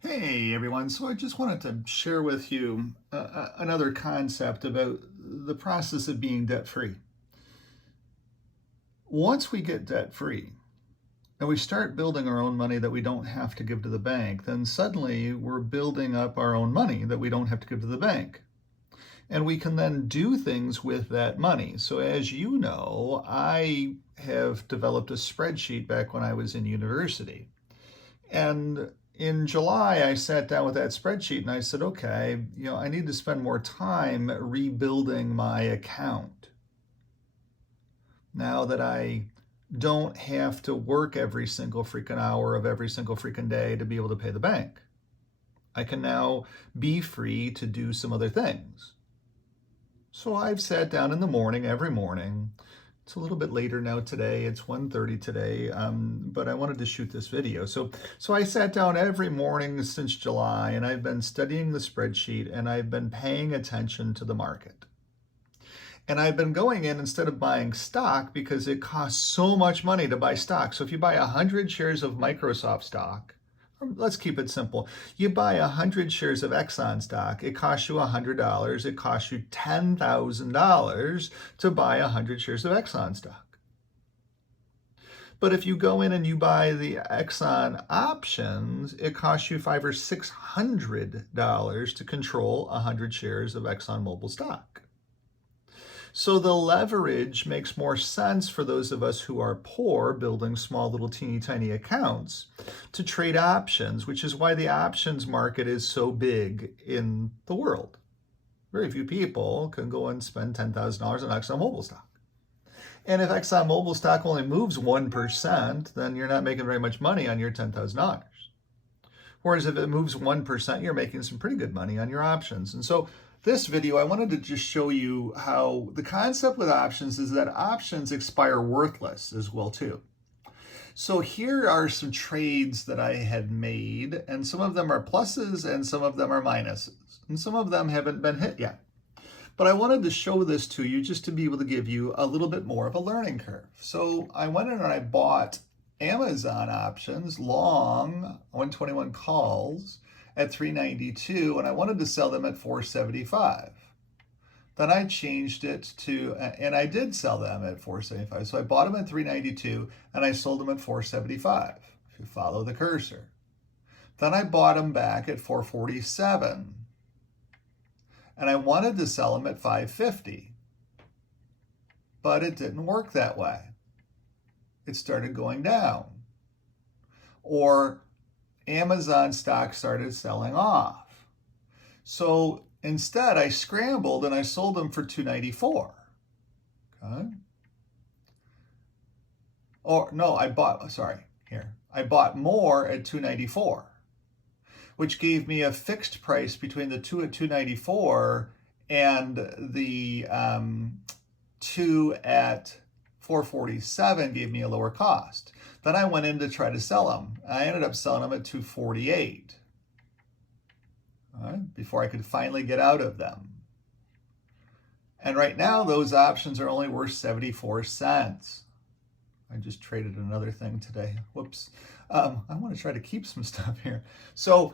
Hey everyone, so I just wanted to share with you another concept about the process of being debt free. Once we get debt free and we start building our own money that we don't have to give to the bank, then suddenly we're building up our own money that we don't have to give to the bank. And we can then do things with that money. So, as you know, I have developed a spreadsheet back when I was in university. And in July, I sat down with that spreadsheet and I said, okay, I need to spend more time rebuilding my account now that I don't have to work every single freaking hour of every single freaking day to be able to pay the bank. I can now be free to do some other things. So I've sat down in the morning, every morning. It's a little bit later now today. It's 1:30 today, but I wanted to shoot this video. So I sat down every morning since July, and I've been studying the spreadsheet, and I've been paying attention to the market. And I've been going in instead of buying stock because it costs so much money to buy stock. So if you buy 100 shares of Microsoft stock, let's keep it simple. You buy 100 shares of Exxon stock, it costs you $100. It costs you $10,000 to buy 100 shares of Exxon stock. But if you go in and you buy the Exxon options, it costs you $500 or $600 to control 100 shares of ExxonMobil stock. So the leverage makes more sense for those of us who are poor, building small little teeny tiny accounts, to trade options, which is why the options market is so big in the world. Very few people can go and spend $10,000 on ExxonMobil stock. And if ExxonMobil stock only moves 1%, then you're not making very much money on your $10,000. Whereas if it moves 1%, you're making some pretty good money on your options. And so this video, I wanted to just show you how the concept with options is that options expire worthless as well too. So here are some trades that I had made, and some of them are pluses and some of them are minuses, and some of them haven't been hit yet. But I wanted to show this to you just to be able to give you a little bit more of a learning curve. So I went in and I bought Amazon options, long 121 calls at 392, and I wanted to sell them at 475. Then I changed it to, and I did sell them at 475. So I bought them at 392 and I sold them at 475, if you follow the cursor. Then I bought them back at 447 and I wanted to sell them at 550, but it didn't work that way. It started going down. Or Amazon stock started selling off. So instead, I scrambled and I sold them for 294. Okay. Or no, I bought more at 294, which gave me a fixed price between the two at 294 and the 2 at 447 gave me a lower cost. Then I went in to try to sell them. I ended up selling them at 248 before I could finally get out of them. And right now, those options are only worth 74 cents. I just traded another thing today. Whoops. I want to try to keep some stuff here. So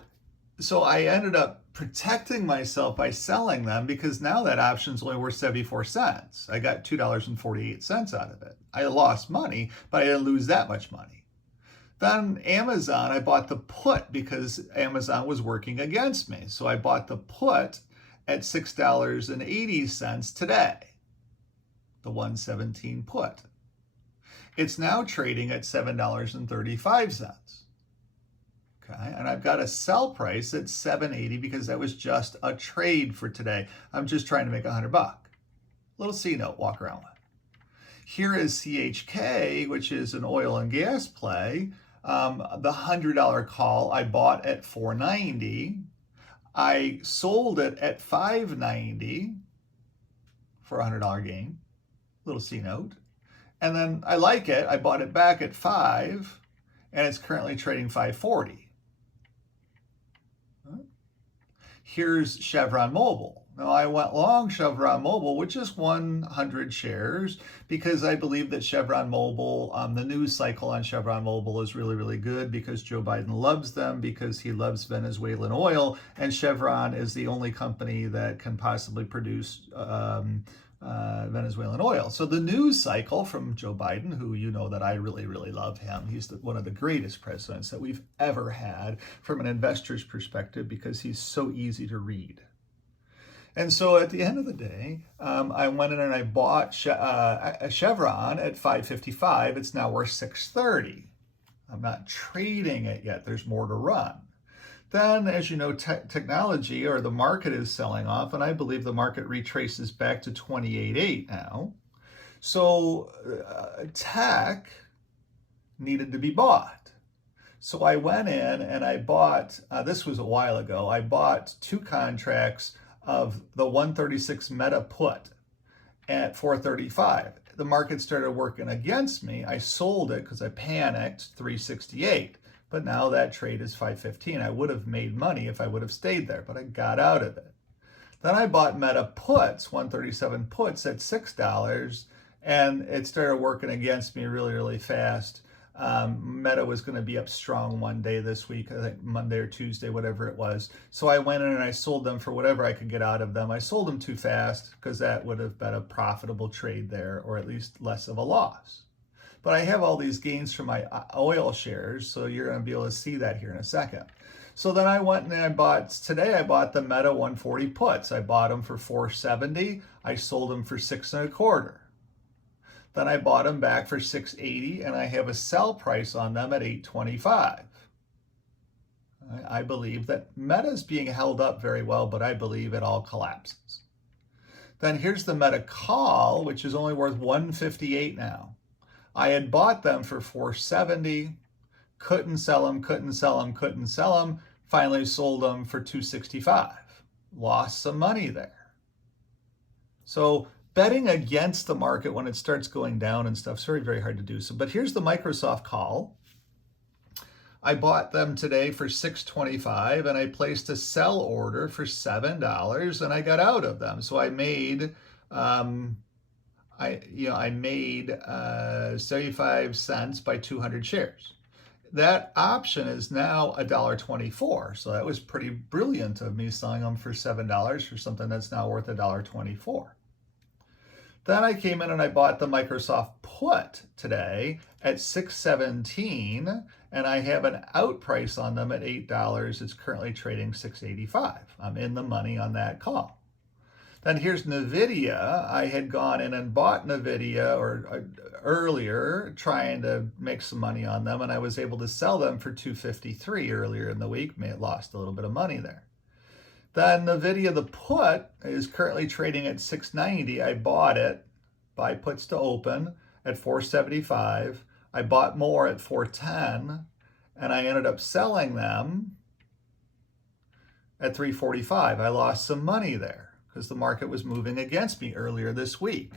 I ended up protecting myself by selling them because now that option's only worth 74 cents. I got $2.48 out of it. I lost money, but I didn't lose that much money. Then Amazon, I bought the put because Amazon was working against me. So I bought the put at $6.80 today, the 117 put. It's now trading at $7.35. Okay, and I've got a sell price at $7.80 because that was just a trade for today. I'm just trying to make $100. Little C note, walk around with. Here is CHK, which is an oil and gas play. The $100 call I bought at $4.90. I sold it at $5.90 for a $100 gain. Little C note. And then I like it. I bought it back at $5, and it's currently trading $5.40. Here's Chevron Mobile. No, I went long Chevron Mobile with just 100 shares because I believe that Chevron Mobile, the news cycle on Chevron Mobile is really, really good because Joe Biden loves them because he loves Venezuelan oil, and Chevron is the only company that can possibly produce Venezuelan oil. So the news cycle from Joe Biden, who you know that I really, really love him. He's one of the greatest presidents that we've ever had from an investor's perspective because he's so easy to read. And so at the end of the day, I went in and I bought a Chevron at 555. It's now worth 630. I'm not trading it yet. There's more to run. Then, as you know, technology or the market is selling off, and I believe the market retraces back to 28.8 now. So tech needed to be bought. So I went in and I bought, this was a while ago, I bought 2 contracts of the 136 Meta put at 435. The market started working against me. I sold it because I panicked, 368. But now that trade is 515. I would have made money if I would have stayed there, but I got out of it. Then I bought Meta puts, 137 puts at $6, and it started working against me really, really fast. Meta was going to be up strong one day this week, I think Monday or Tuesday, whatever it was. So I went in and I sold them for whatever I could get out of them. I sold them too fast because that would have been a profitable trade there, or at least less of a loss. But I have all these gains from my oil shares, so you're going to be able to see that here in a second. So then I went and I bought the Meta 140 puts. I bought them for 470. I sold them for 6.25. Then I bought them back for 680, and I have a sell price on them at 825. I believe that Meta is being held up very well, but I believe it all collapses. Then here's the Meta call, which is only worth 158 now. I had bought them for 470, couldn't sell them, finally sold them for 265. Lost some money there. So betting against the market when it starts going down and stuff is very, very hard to do. So, but here's the Microsoft call. I bought them today for $6.25, and I placed a sell order for $7, and I got out of them. So I made I made 75 cents by 200 shares. That option is now $1.24. So that was pretty brilliant of me selling them for $7 for something that's now worth $1.24. Then I came in and I bought the Microsoft put today at $6.17, and I have an out price on them at $8. It's currently trading $6.85. I'm in the money on that call. Then here's NVIDIA. I had gone in and bought NVIDIA earlier, trying to make some money on them, and I was able to sell them for $253 earlier in the week. May have lost a little bit of money there. Then NVIDIA, the put, is currently trading at $690. I bought it, buy puts to open, at $475. I bought more at $410, and I ended up selling them at $345. I lost some money there because the market was moving against me earlier this week.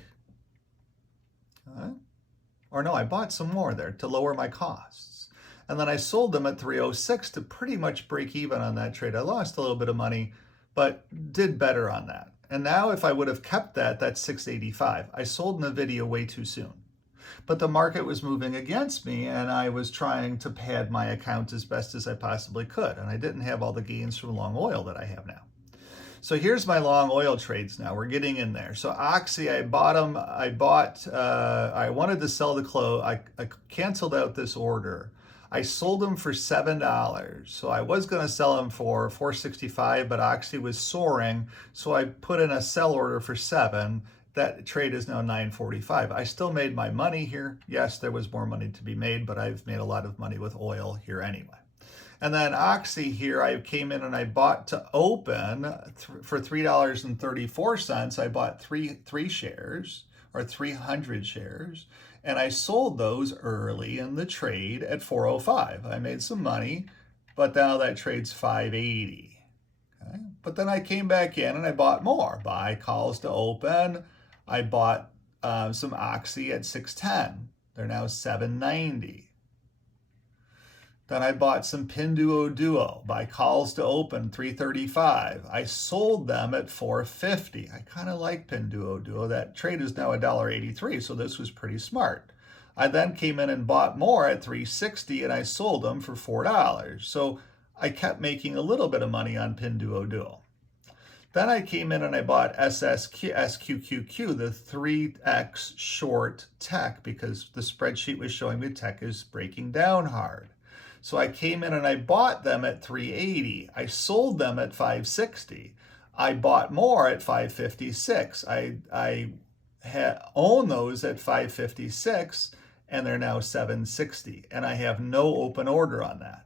Or no, I bought some more there to lower my costs. And then I sold them at 306 to pretty much break even on that trade. I lost a little bit of money, but did better on that. And now if I would have kept that, that's 685. I sold NVIDIA way too soon. But the market was moving against me, and I was trying to pad my account as best as I possibly could. And I didn't have all the gains from long oil that I have now. So here's my long oil trades now. We're getting in there. So Oxy, I bought them. I wanted to sell the close. I canceled out this order. I sold them for $7. So I was going to sell them for $465, but Oxy was soaring. So I put in a sell order for $7. That trade is now $9.45. I still made my money here. Yes, there was more money to be made, but I've made a lot of money with oil here anyway. And then Oxy here, I came in and I bought to open for $3.34. I bought three shares, or 300 shares, and I sold those early in the trade at $4.05. I made some money, but now that trade's $5.80. Okay? But then I came back in and I bought more. Buy calls to open. I bought some Oxy at $6.10. They're now $7.90. Then I bought some Pinduoduo by calls to open 335. I sold them at 450. I kind of like Pinduoduo. That trade is now $1.83, so this was pretty smart. I then came in and bought more at 360 and I sold them for $4. So I kept making a little bit of money on Pinduoduo. Then I came in and I bought SQQQ, the 3X short tech, because the spreadsheet was showing me tech is breaking down hard. So I came in and I bought them at 380. I sold them at 560. I bought more at 556. I own those at 556 and they're now 760. And I have no open order on that.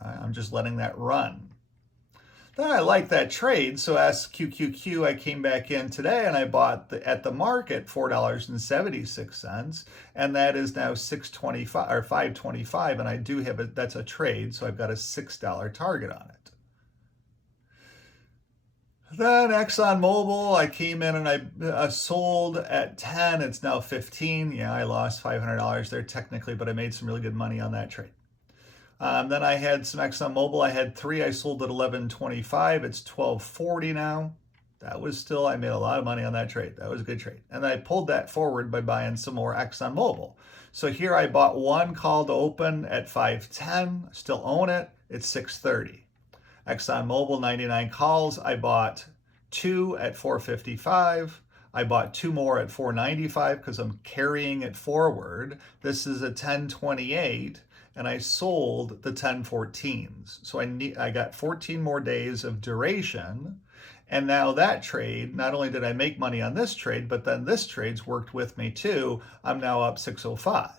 I'm just letting that run. Then I like that trade, so SQQQ, I came back in today and I bought at the market $4.76, and that is now $6.25 or $5.25, and I do have that's a trade, so I've got a $6 target on it. Then ExxonMobil, I came in and I sold at 10. It's now 15. Yeah, I lost $500 there technically, but I made some really good money on that trade. Then I had some ExxonMobil. I had 3. I sold at 11.25. It's 12.40 now. That was still, I made a lot of money on that trade. That was a good trade. And I pulled that forward by buying some more ExxonMobil. So here I bought one call to open at 5.10. Still own it. It's 6.30. ExxonMobil, 99 calls. I bought 2 at 4.55. I bought 2 more at 4.95 because I'm carrying it forward. This is a 10.28. And I sold the 10.14s. So I got 14 more days of duration. And now that trade, not only did I make money on this trade, but then this trade's worked with me too. I'm now up 605.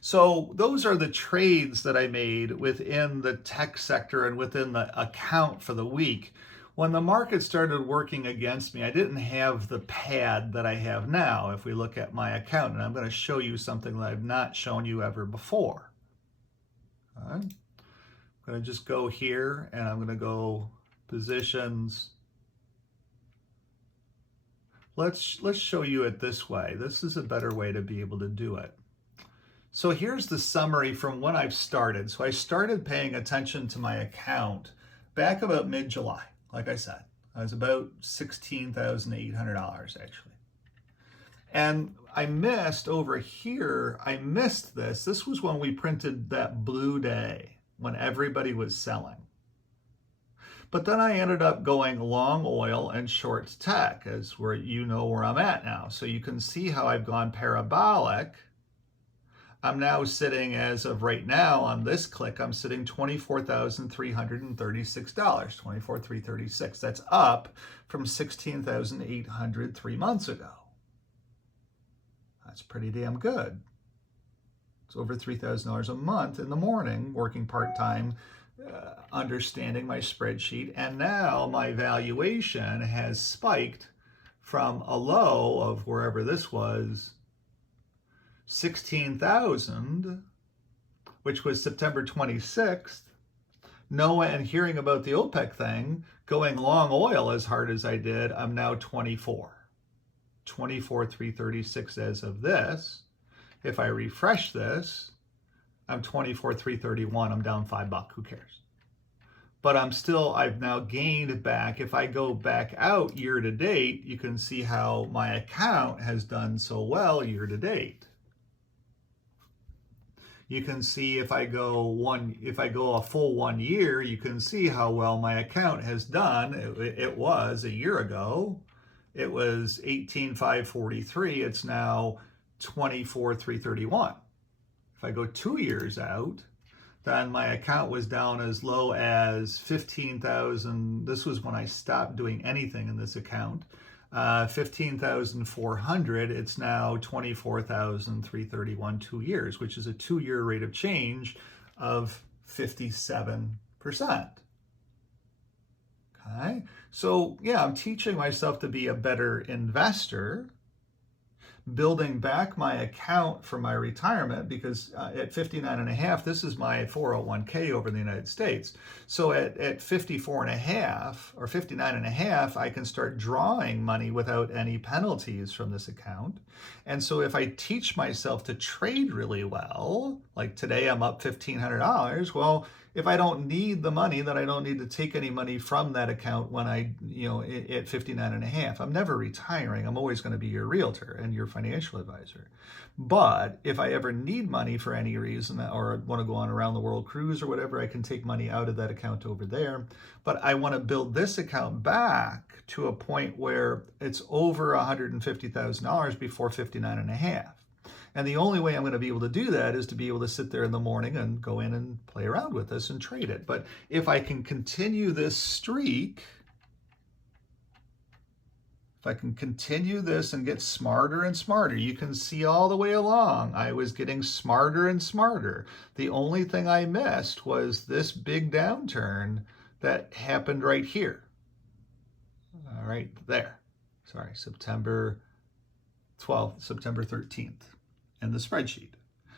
So those are the trades that I made within the tech sector and within the account for the week. When the market started working against me, I didn't have the pad that I have now if we look at my account. And I'm going to show you something that I've not shown you ever before. All right. I'm going to just go here and I'm going to go positions. Let's show you it this way. This is a better way to be able to do it. So here's the summary from when I've started. So I started paying attention to my account back about mid-July. Like I said, I was about $16,800 actually. And I missed over here, I missed this. This was when we printed that blue day when everybody was selling. But then I ended up going long oil and short tech, as where you know where I'm at now. So you can see how I've gone parabolic. I'm now sitting, as of right now on this click, I'm sitting $24,336, $24,336. That's up from $16,800 3 months ago. That's pretty damn good. It's over $3,000 a month in the morning, working part-time, understanding my spreadsheet. And now my valuation has spiked from a low of wherever this was, 16,000, which was September 26th, Noah and hearing about the OPEC thing, going long oil as hard as I did, I'm now 24,336 as of this. If I refresh this, I'm 24,331. I'm down $5. Who cares? But I've now gained back. If I go back out year to date, you can see how my account has done so well year to date. You can see if I go a full 1 year, you can see how well my account has done. It was a year ago, it was 18,543. It's now 24,331. If I go 2 years out, then my account was down as low as 15,000. This was when I stopped doing anything in this account. 15,400. It's now 24,331 2 years, which is a 2-year rate of change of 57%. Okay, so yeah, I'm teaching myself to be a better investor building back my account for my retirement because at 59 and a half, this is my 401k over in the United States. So at 54 and a half or 59 and a half, I can start drawing money without any penalties from this account. And so if I teach myself to trade really well, like today I'm up $1,500, well, if I don't need the money, then I don't need to take any money from that account when at 59 and a half. I'm never retiring. I'm always going to be your realtor and your financial advisor. But if I ever need money for any reason or want to go on around the world cruise or whatever, I can take money out of that account over there. But I want to build this account back to a point where it's over $150,000 before 59 and a half. And the only way I'm going to be able to do that is to be able to sit there in the morning and go in and play around with this and trade it. But if I can continue this streak, if I can continue this and get smarter and smarter, you can see all the way along, I was getting smarter and smarter. The only thing I missed was this big downturn that happened right here. All right, there. Sorry, September 12th, September 13th. In the spreadsheet.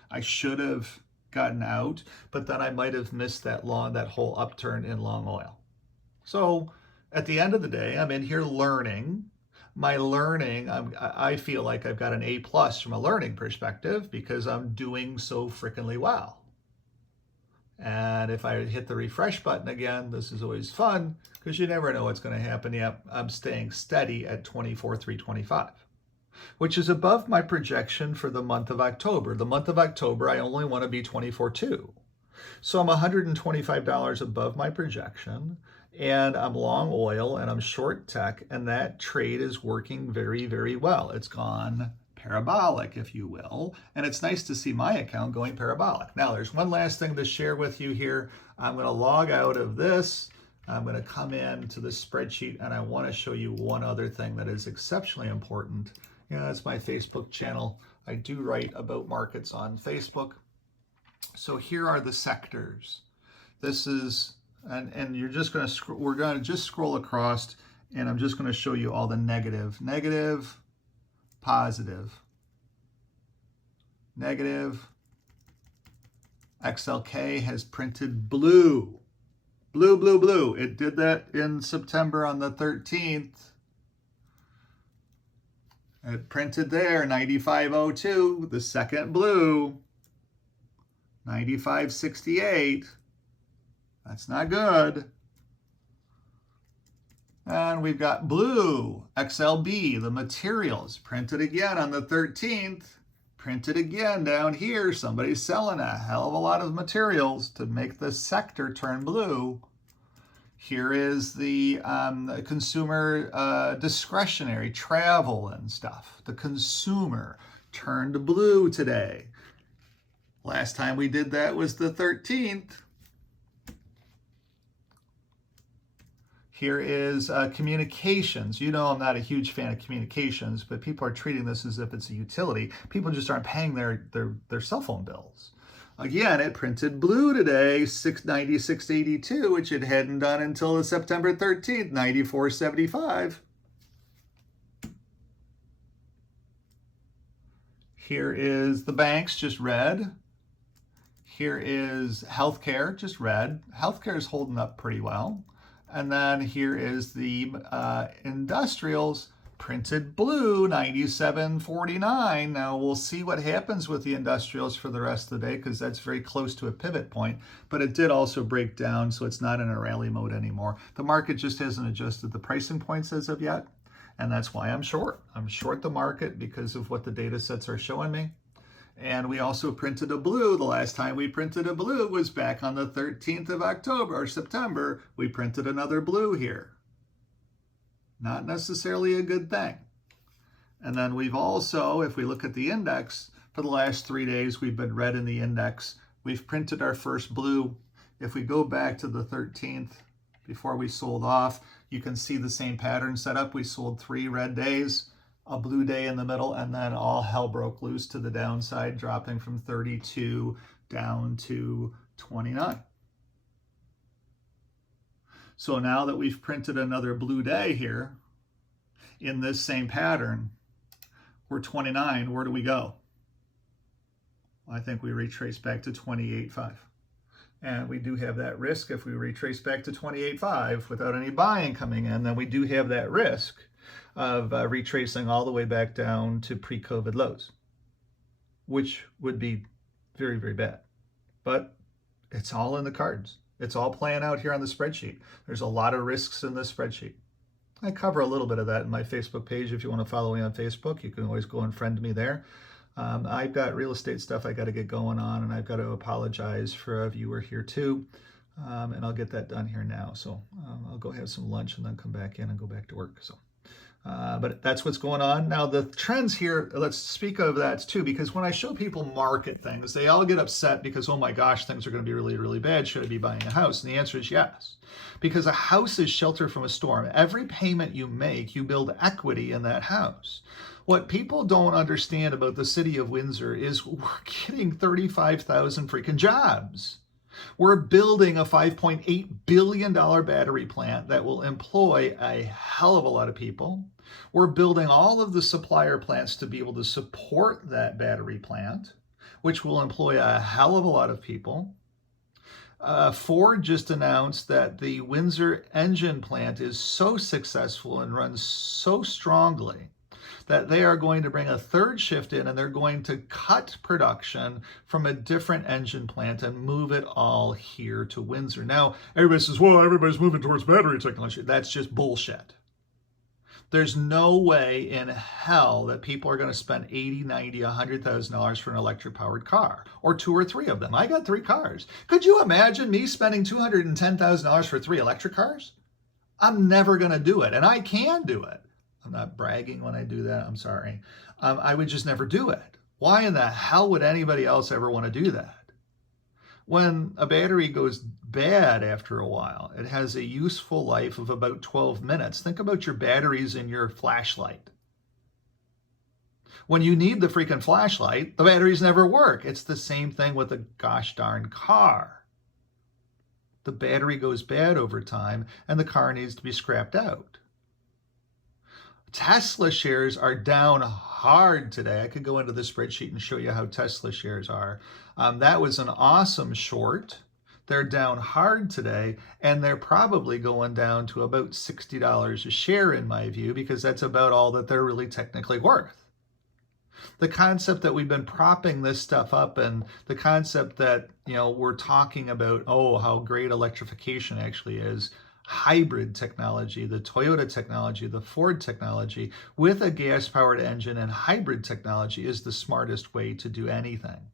I should have gotten out, but then I might have missed that whole upturn in long oil. So at the end of the day, I'm in here learning. My learning, I feel like I've got an A+ from a learning perspective because I'm doing so freakingly well. And if I hit the refresh button again, this is always fun because you never know what's going to happen. Yep, I'm staying steady at 24,325. Which is above my projection for the month of October. The month of October, I only want to be 24.2. So I'm $125 above my projection, and I'm long oil, and I'm short tech, and that trade is working very, very well. It's gone parabolic, if you will, and it's nice to see my account going parabolic. Now, there's one last thing to share with you here. I'm going to log out of this. I'm going to come into the spreadsheet, and I want to show you one other thing that is exceptionally important. That's my Facebook channel. I do write about markets on Facebook. So here are the sectors. This is, and you're just going to, we're going to just scroll across, and I'm just going to show you all the negative, positive, negative. XLK has printed blue. Blue. It did that in September on the 13th. It printed there, 95.02, the second blue, 95.68. That's not good. And we've got blue, XLB, the materials, printed again on the 13th, printed again down here. Somebody's selling a hell of a lot of materials to make the sector turn blue. Here is the consumer discretionary travel and stuff. The consumer turned blue today. Last time we did that was the 13th. Here is communications. You know I'm not a huge fan of communications, but people are treating this as if it's a utility. People just aren't paying their cell phone bills. Again, it printed blue today, 696.82, which it hadn't done until the September 13th, 94.75. Here is the banks, just red. Here is healthcare, just red. Healthcare is holding up pretty well. And then here is the industrials, printed blue, 97.49. Now we'll see what happens with the industrials for the rest of the day because that's very close to a pivot point, but it did also break down, so it's not in a rally mode anymore. The market just hasn't adjusted the pricing points as of yet, and that's why I'm short. I'm short the market because of what the data sets are showing me. And we also printed a blue. The last time we printed a blue was back on the 13th of October or September. We printed another blue here. Not necessarily a good thing. And then we've also, if we look at the index, for the last 3 days, we've been red in the index. We've printed our first blue. If we go back to the 13th, before we sold off, you can see the same pattern set up. We sold 3 red days, a blue day in the middle, and then all hell broke loose to the downside, dropping from 32 down to 29. So now that we've printed another blue day here in this same pattern, We're 29. Where do we go? I think we retrace back to 28.5. And we do have that risk if we retrace back to 28.5 without any buying coming in, then we do have that risk of retracing all the way back down to pre-COVID lows, which would be very, very bad. But it's all in the cards. It's all playing out here on the spreadsheet. There's a lot of risks in this spreadsheet. I cover a little bit of that in my Facebook page. If you want to follow me on Facebook, you can always go and friend me there. I've got real estate stuff I got to get going on, and I've got to apologize for a viewer here too. And I'll get that done here now. So I'll go have some lunch and then come back in and go back to work. So, but that's what's going on. Now the trends here, let's speak of that too, because when I show people market things, they all get upset because, oh my gosh, things are going to be really, really bad. Should I be buying a house? And the answer is yes. Because a house is shelter from a storm. Every payment you make, you build equity in that house. What people don't understand about the city of Windsor is we're getting 35,000 freaking jobs. We're building a $5.8 billion battery plant that will employ a hell of a lot of people. We're building all of the supplier plants to be able to support that battery plant, which will employ a hell of a lot of people. Ford just announced that the Windsor engine plant is so successful and runs so strongly that they are going to bring a third shift in, and they're going to cut production from a different engine plant and move it all here to Windsor. Now, everybody says, well, everybody's moving towards battery technology. That's just bullshit. There's no way in hell that people are going to spend $80, $90, $100,000 for an electric powered car, or 2 or 3 of them. I got 3 cars. Could you imagine me spending $210,000 for 3 electric cars? I'm never going to do it, and I can do it. I'm not bragging when I do that. I'm sorry. I would just never do it. Why in the hell would anybody else ever want to do that? When a battery goes bad after a while, it has a useful life of about 12 minutes. Think about your batteries in your flashlight. When you need the freaking flashlight, the batteries never work. It's the same thing with a gosh darn car. The battery goes bad over time, and the car needs to be scrapped out. Tesla shares are down hard today. I could go into the spreadsheet and show you how Tesla shares are. That was an awesome short. They're down hard today, and they're probably going down to about $60 a share in my view, because that's about all that they're really technically worth. The concept that we've been propping this stuff up, and the concept that, we're talking about, oh, how great electrification actually is, hybrid technology, the Toyota technology, the Ford technology with a gas-powered engine and hybrid technology is the smartest way to do anything.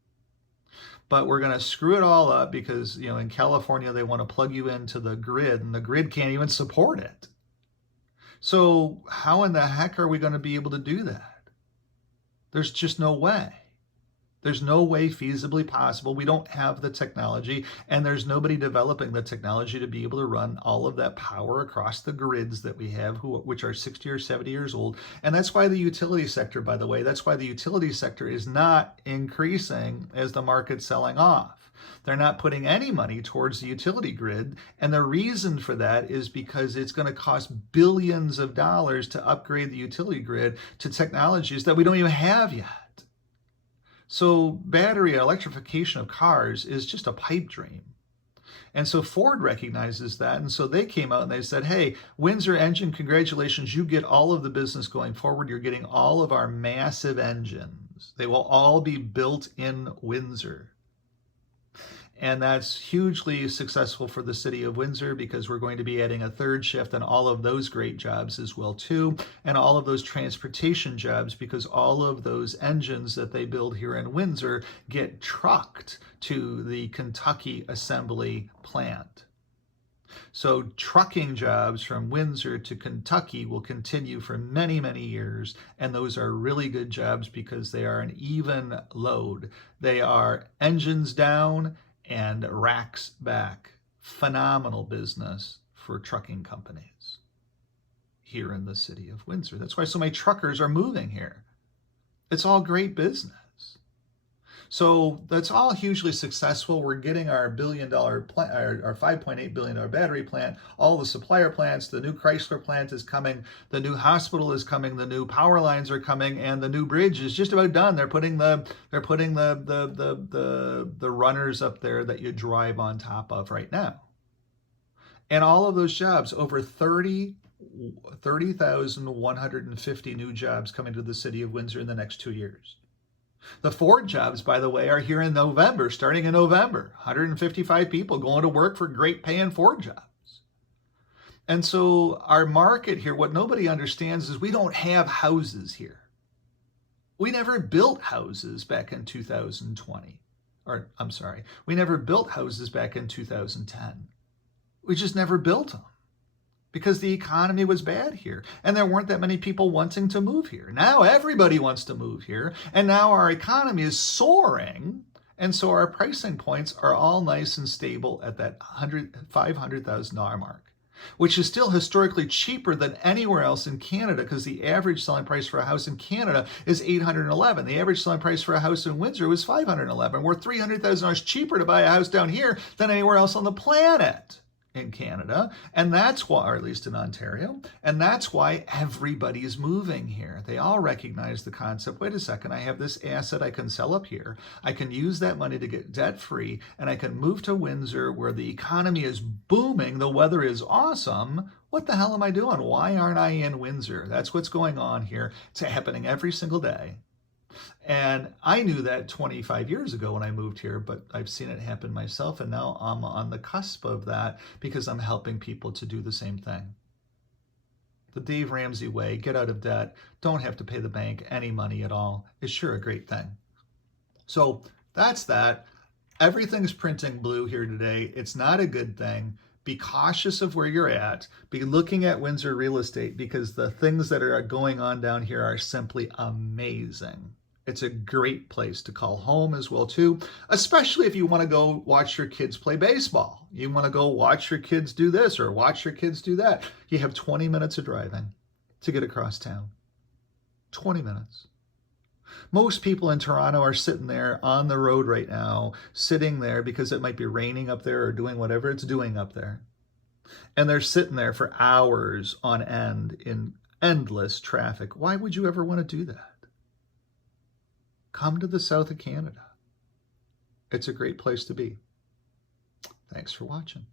But we're going to screw it all up because, in California, they want to plug you into the grid, and the grid can't even support it. So how in the heck are we going to be able to do that? There's just no way. There's no way feasibly possible. We don't have the technology, and there's nobody developing the technology to be able to run all of that power across the grids that we have, which are 60 or 70 years old. And that's why the utility sector, by the way, that's why the utility sector is not increasing as the market's selling off. They're not putting any money towards the utility grid. And the reason for that is because it's going to cost billions of dollars to upgrade the utility grid to technologies that we don't even have yet. So battery electrification of cars is just a pipe dream. And so Ford recognizes that. And so they came out and they said, hey, Windsor engine, congratulations, you get all of the business going forward. You're getting all of our massive engines. They will all be built in Windsor. And that's hugely successful for the city of Windsor, because we're going to be adding a third shift and all of those great jobs as well too, and all of those transportation jobs, because all of those engines that they build here in Windsor get trucked to the Kentucky assembly plant. So trucking jobs from Windsor to Kentucky will continue for many, many years, and those are really good jobs because they are an even load. They are engines down and racks back. Phenomenal business for trucking companies here in the city of Windsor. That's why so many truckers are moving here. It's all great business. So that's all hugely successful. We're getting our $1 billion plant, our $5.8 billion battery plant, all the supplier plants, the new Chrysler plant is coming, the new hospital is coming, the new power lines are coming, and the new bridge is just about done. They're putting the runners up there that you drive on top of right now. And all of those jobs, over 30,150 new jobs coming to the city of Windsor in the next 2 years. The Ford jobs, by the way, are here in November, starting in November. 155 people going to work for great paying Ford jobs. And so our market here, what nobody understands is we don't have houses here. We never built houses back in 2020. Or, I'm sorry, we never built houses back in 2010. We just never built them because the economy was bad here and there weren't that many people wanting to move here. Now everybody wants to move here, and now our economy is soaring, and so our pricing points are all nice and stable at that $500,000 mark, which is still historically cheaper than anywhere else in Canada, because the average selling price for a house in Canada is $811. The average selling price for a house in Windsor was $511. We're $300,000 cheaper to buy a house down here than anywhere else on the planet in Canada, and that's why, or at least in Ontario, and that's why everybody's moving here. They all recognize the concept, wait a second, I have this asset I can sell up here, I can use that money to get debt free, and I can move to Windsor where the economy is booming, the weather is awesome. What the hell am I doing? Why aren't I in Windsor? That's what's going on here. It's happening every single day. And I knew that 25 years ago when I moved here, but I've seen it happen myself, and now I'm on the cusp of that because I'm helping people to do the same thing. The Dave Ramsey way, get out of debt, don't have to pay the bank any money at all, is sure a great thing. So that's that. Everything's printing blue here today. It's not a good thing. Be cautious of where you're at. Be looking at Windsor real estate, because the things that are going on down here are simply amazing. It's a great place to call home as well too, especially if you want to go watch your kids play baseball. You want to go watch your kids do this or watch your kids do that. You have 20 minutes of driving to get across town. 20 minutes. Most people in Toronto are sitting there on the road right now, sitting there because it might be raining up there or doing whatever it's doing up there. And they're sitting there for hours on end in endless traffic. Why would you ever want to do that? Come to the south of Canada. It's a great place to be. Thanks for watching.